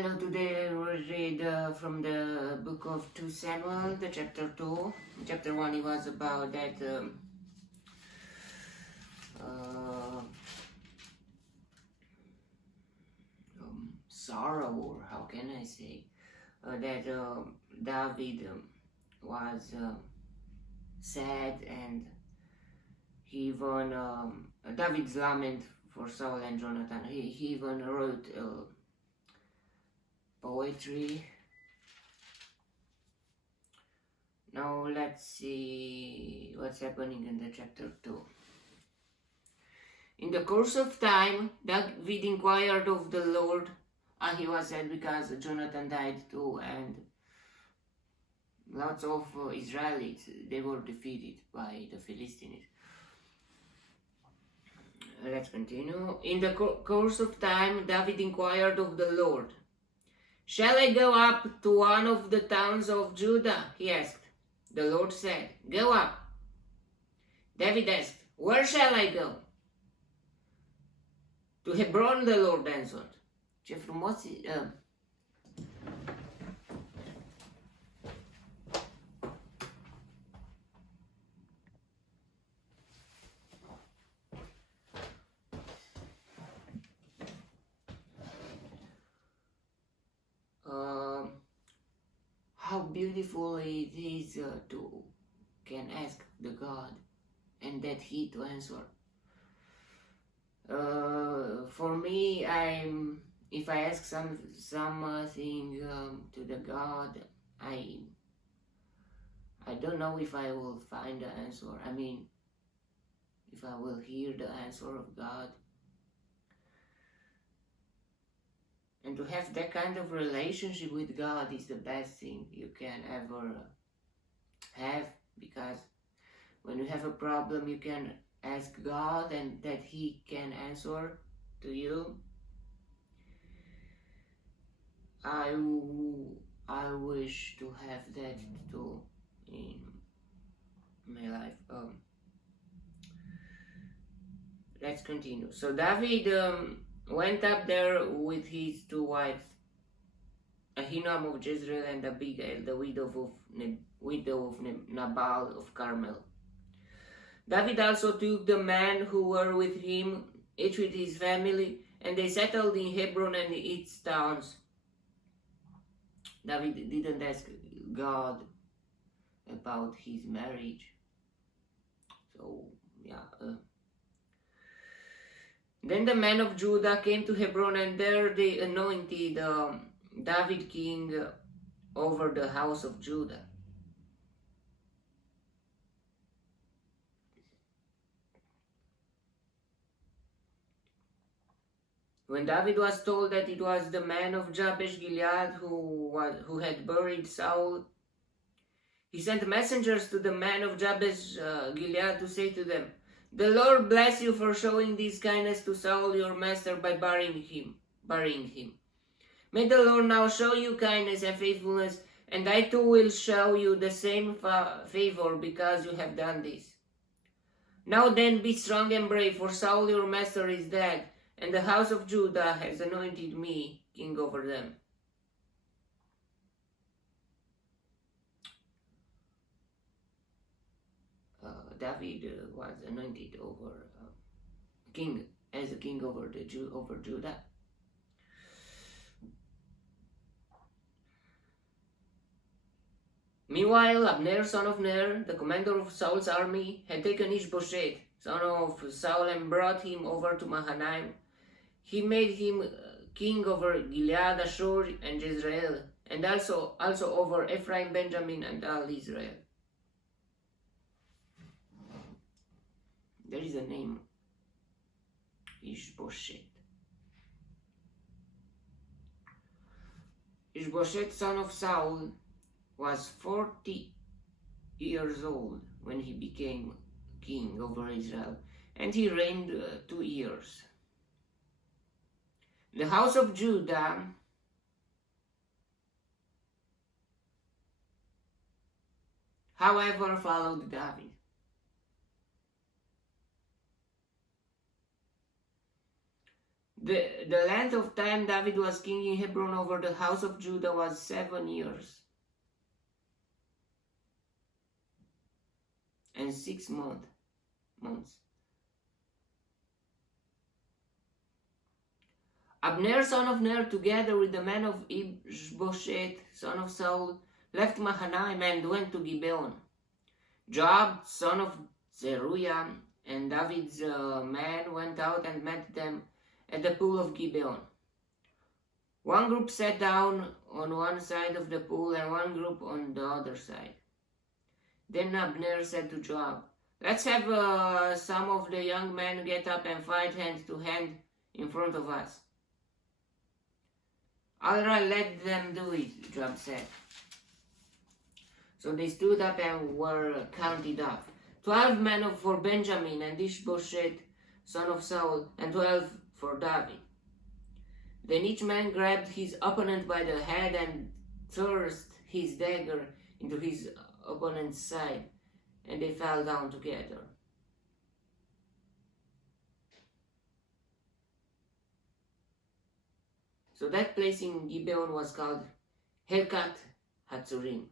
Hello, today we read from the book of 2 Samuel, the chapter 2. Chapter 1, it was about that uh, sorrow, or how can I say, that David was sad, and he even, David's lament for Saul and Jonathan, he even wrote poetry. Now let's see what's happening in the chapter 2. In the course of time, David inquired of the Lord. He was sad because Jonathan died too, and lots of Israelites, they were defeated by the Philistines. Let's continue. In the course of time, David inquired of the Lord. "Shall I go up to one of the towns of Judah?" he asked. The Lord said, "Go up." David asked, "Where shall I go?" "To Hebron," the Lord answered. Ce frumos how beautiful it is to can ask the God and that He to answer. For me, if I ask something to the God, I don't know if I will find the answer. I mean, if I will hear the answer of God. And to have that kind of relationship with God is the best thing you can ever have, because when you have a problem, you can ask God and that He can answer to you. I wish to have that too in my life. Let's continue. So David went up there with his two wives, Ahinoam of Jezreel and Abigail, the widow of Nabal of Carmel. David also took the men who were with him, each with his family, and they settled in Hebron and its towns. David didn't ask God about his marriage. So, yeah. Then the men of Judah came to Hebron, and there they anointed David king over the house of Judah. When David was told that it was the man of Jabesh Gilead who had buried Saul, he sent messengers to the men of Jabesh Gilead to say to them, "The Lord bless you for showing this kindness to Saul your master by burying him. May the Lord now show you kindness and faithfulness, and I too will show you the same favor because you have done this. Now then, be strong and brave, for Saul your master is dead, and the house of Judah has anointed me king over them." David was anointed over as a king over Judah. Meanwhile, Abner, son of Ner, the commander of Saul's army, had taken Ishbosheth, son of Saul, and brought him over to Mahanaim. He made him king over Gilead, Ashur, and Jezreel, and also over Ephraim, Benjamin, and all Israel. There is a name, Ishbosheth. Ishbosheth, son of Saul, was 40 years old when he became king over Israel, and he reigned 2 years. The house of Judah however followed David. The length of time David was king in Hebron over the house of Judah was 7 years and 6 months. Abner, son of Ner, together with the men of Ishbosheth, son of Saul, left Mahanaim and went to Gibeon. Joab, son of Zeruiah, and David's men went out and met them at the pool of Gibeon. One group sat down on one side of the pool and one group on the other side. Then Abner said to Joab, "Let's have some of the young men get up and fight hand to hand in front of us." "All right, let them do it," Joab said. So they stood up and were counted off. 12 men for Benjamin and Ishbosheth, son of Saul, and 12 for David. Then each man grabbed his opponent by the head and thrust his dagger into his opponent's side, and they fell down together. So that place in Gibeon was called Helkat Hatzurim.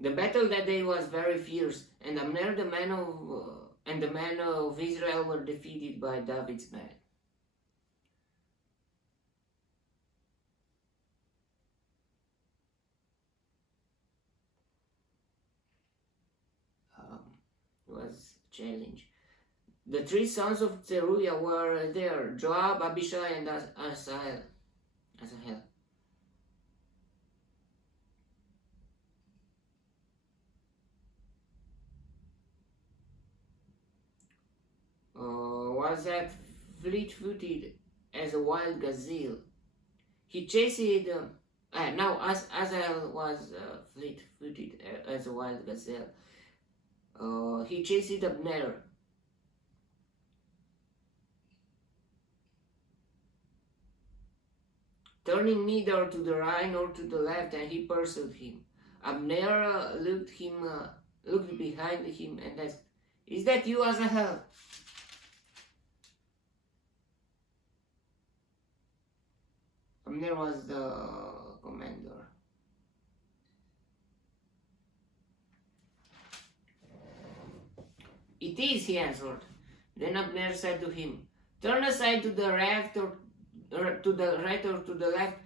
The battle that day was very fierce, and Abner the men of Israel were defeated by David's men. It was a challenge. The 3 sons of Zeruiah were there: Joab, Abishai, and Asahel. Was that fleet-footed as a wild gazelle. He chased Asahel was fleet-footed as a wild gazelle. He chased Abner. Turning neither to the right nor to the left, and he pursued him. Abner looked behind him and asked, "Is that you, Asahel?" Abner was the commander. "It is," he answered. Then Abner said to him, "Turn aside to the left or to the right or to the left.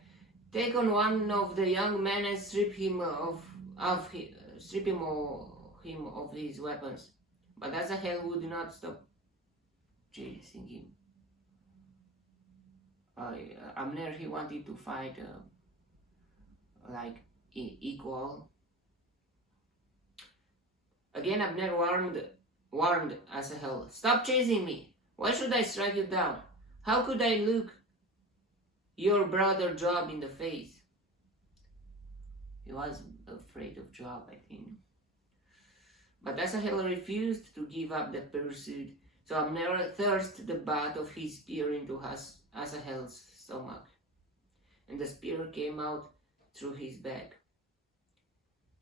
Take on one of the young men and strip him of his weapons." But Asahel would not stop chasing him. Abner, he wanted to fight like equal. Again, Abner warned Asahel, "Stop chasing me. Why should I strike you down? How could I look your brother Joab in the face?" He was afraid of Joab, I think. But Asahel refused to give up the pursuit, so Abner thrust the butt of his spear into Asahel's stomach, and the spear came out through his back.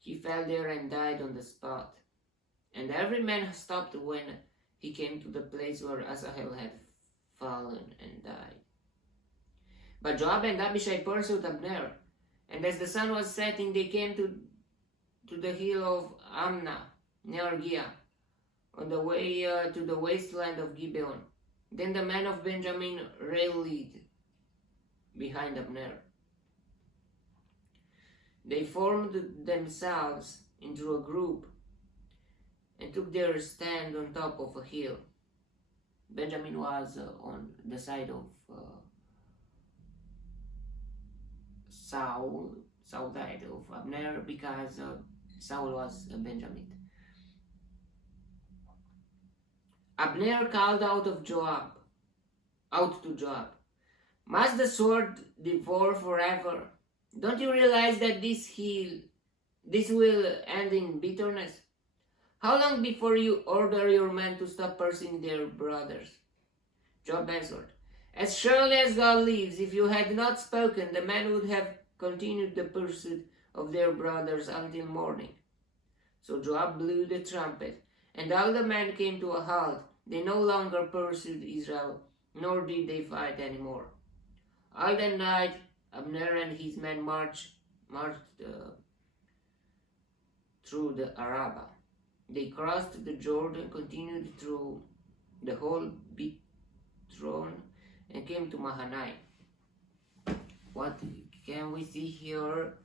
He fell there and died on the spot, and every man stopped when he came to the place where Asahel had fallen and died. But Joab and Abishai pursued Abner, and as the sun was setting, they came to the hill of Amnah, near Giah, on the way to the wasteland of Gibeon. Then the men of Benjamin rallied behind Abner. They formed themselves into a group and took their stand on top of a hill. Benjamin was on the side of Saul. Saul died of Abner because Saul was a Benjamin. Abner called out to Joab, "Must the sword devour forever? Don't you realize that this will end in bitterness? How long before you order your men to stop pursuing their brothers? Joab answered, As surely as God lives, if you had not spoken, the men would have continued the pursuit of their brothers until morning. So Joab blew the trumpet, and all the men came to a halt. They no longer pursued Israel, nor did they fight any more. All that night, Abner and his men marched through the Arabah. They crossed the Jordan, continued through the whole Bitron, and came to Mahanaim. What can we see here?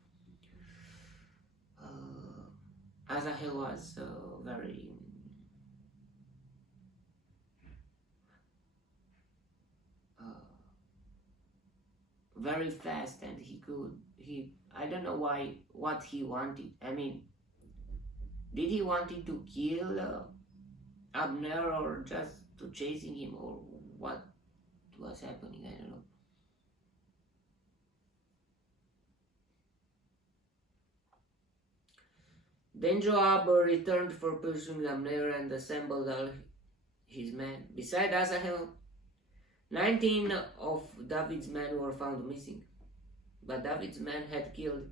Asahel was very fast, and he I don't know what he wanted. I mean, did he wanted to kill Abner, or just to chasing him, or what was happening? I don't know. Then Joab returned for pursuing Abner and assembled all his men. Beside Asahel, 19 of David's men were found missing, but David's men had killed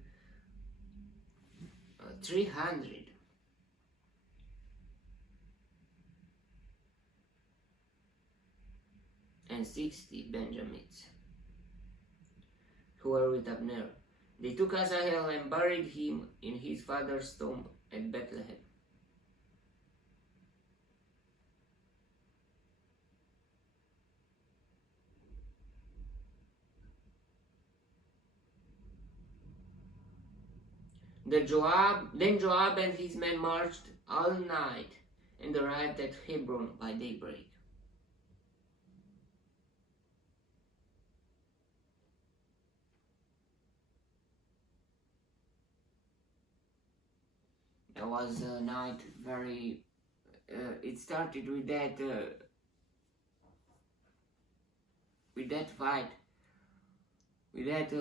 360 Benjamites who were with Abner. They took Asahel and buried him in his father's tomb at Bethlehem. Then Joab and his men marched all night and arrived at Hebron by daybreak. That was a night very. It started with that fight, with that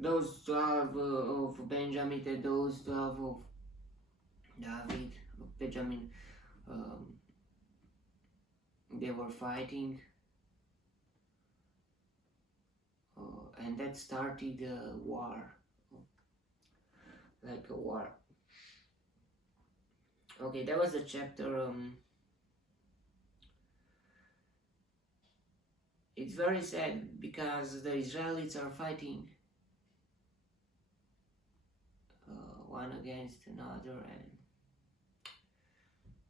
those 12 of Benjamin and those 12 of David, of Benjamin, they were fighting, and that started a war, like a war. Okay, that was the chapter. It's very sad because the Israelites are fighting one against another, and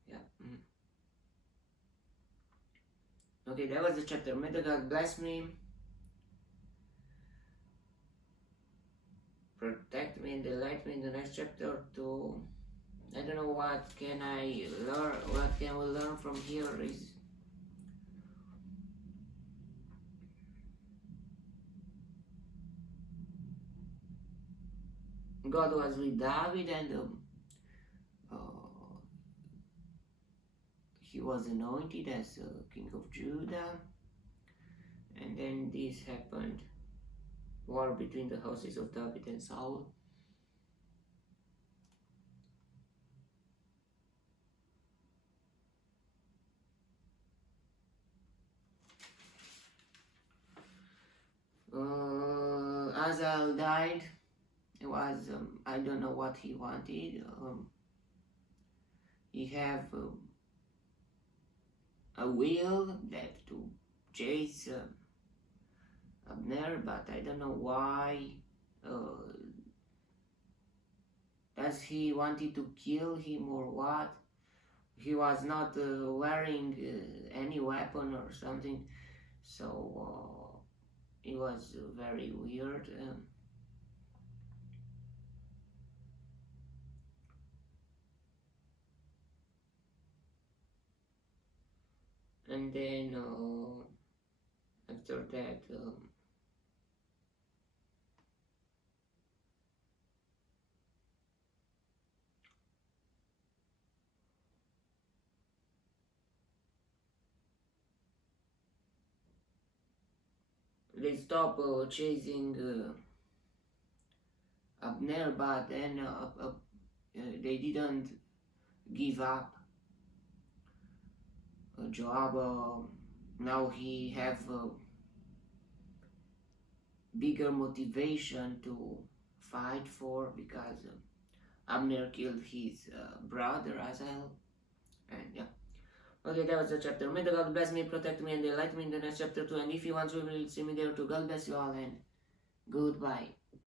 yeah. Okay, that was the chapter. May the God bless me, protect me, and delight me in the next chapter. To I don't know what can I learn. What can we learn from here is God was with David, and he was anointed as king of Judah, and then this happened, war between the houses of David and Saul. Asahel died. It was I don't know what he wanted. He have a will that to chase Abner, but I don't know why. Does he wanted to kill him or what? He was not wearing any weapon or something, so it was very weird. And then after that, they stopped chasing Abner, but then they didn't give up. Joab now he have bigger motivation to fight for, because Abner killed his brother Asahel. And yeah. Okay, that was the chapter. May the God bless me, protect me, and delight me in the next chapter too. And if you want to, will see me there too. God bless you all, and goodbye.